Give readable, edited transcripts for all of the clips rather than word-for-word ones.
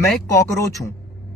मैं एक कॉकरोच हूं।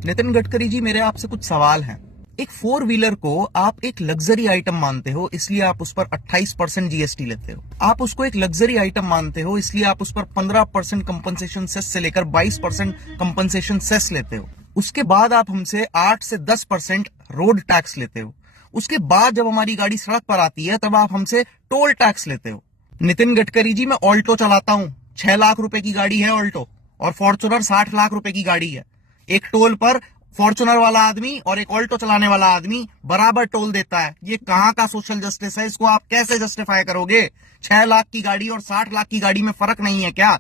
नितिन गडकरी जी, मेरे आपसे कुछ सवाल हैं। एक 4 व्हीलर को आप एक लग्जरी आइटम मानते हो, इसलिए आप उस पर 28% जीएसटी लेते हो। आप उसको एक लग्जरी आइटम मानते हो, इसलिए आप उस पर 15% कंपनसेशन सेस से लेकर 22% कंपनसेशन सेस लेते हो। उसके बाद आप हमसे 8 से 10% रोड टैक्स लेते हो। उसके बाद जब हमारी गाड़ी सड़क पर आती है तब आप हमसे टोल टैक्स लेते हो। नितिन गडकरी जी, मैं ऑल्टो चलाता हूं। 6 लाख रुपए की गाड़ी है ऑल्टो, और फॉर्च्यूनर 60 लाख रुपए की गाड़ी है। एक टोल पर फॉर्च्यूनर वाला आदमी और एक ऑल्टो चलाने वाला आदमी बराबर टोल देता है। ये कहां का सोशल जस्टिस है? इसको आप कैसे जस्टिफाई करोगे? 6 लाख की गाड़ी और 60 लाख की गाड़ी में फर्क नहीं है क्या?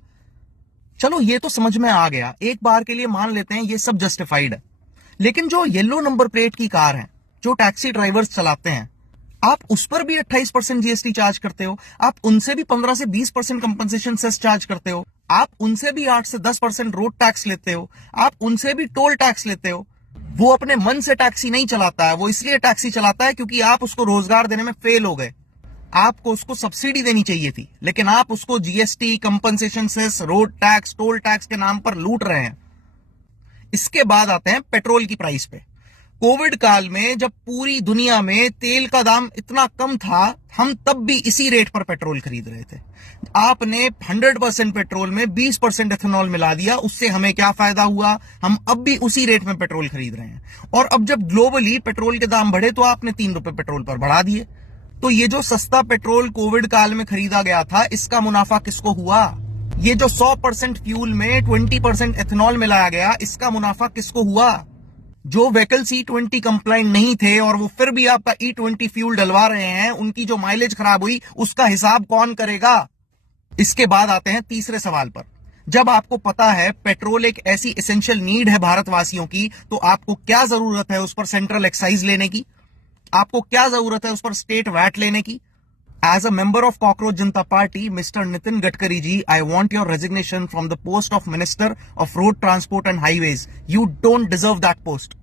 चलो, ये तो समझ में आ गया। एक बार के लिए मान लेते हैं ये सब जस्टिफाइड है। लेकिन जो येलो नंबर प्लेट की कार है, जो टैक्सी ड्राइवर्स चलाते हैं, आप उस पर भी 28% जीएसटी चार्ज करते हो। आप उनसे भी 15 से 20% कंपनसेशन सेस चार्ज करते हो। आप उनसे भी 8 से 10% रोड टैक्स लेते हो। आप उनसे भी टोल टैक्स लेते हो। वो अपने मन से टैक्सी नहीं चलाता है, वो इसलिए टैक्सी चलाता है क्योंकि आप उसको रोजगार देने में फेल हो गए। आपको उसको सब्सिडी देनी चाहिए थी, लेकिन आप उसको GST, compensation cess, road tax, toll tax के नाम पर लूट रहे हैं। इसके बाद आते हैं पेट्रोल की प्राइस पे। कोविड काल में जब पूरी दुनिया में तेल का दाम इतना कम था, हम तब भी इसी रेट पर पेट्रोल खरीद रहे थे। आपने 100% पेट्रोल में 20% एथेनॉल मिला दिया, उससे हमें क्या फायदा हुआ? हम अब भी उसी रेट में पेट्रोल खरीद रहे हैं। और अब जब ग्लोबली पेट्रोल के दाम बढ़े तो आपने 3 रुपए पेट्रोल पर बढ़ा दिए। तो ये जो सस्ता पेट्रोल कोविड काल में खरीदा गया था, इसका मुनाफा किसको हुआ? ये जो 100% फ्यूल में 20% एथेनॉल मिलाया गया, इसका मुनाफा किसको हुआ? जो व्हीकल्स E20 कंप्लाइंट नहीं थे और वो फिर भी आपका E20 फ्यूल डलवा रहे हैं, उनकी जो माइलेज खराब हुई, उसका हिसाब कौन करेगा? इसके बाद आते हैं तीसरे सवाल पर। जब आपको पता है पेट्रोल एक ऐसी एसेंशियल नीड है भारतवासियों की, तो आपको क्या जरूरत है उस पर सेंट्रल एक्साइज लेने की? आपको क्या जरूरत है उस पर स्टेट वैट लेने की? As a member of Cockroach Janata Party, Mr. Nitin Gadkari ji, I want your resignation from the post of Minister of Road Transport and Highways. You don't deserve that post.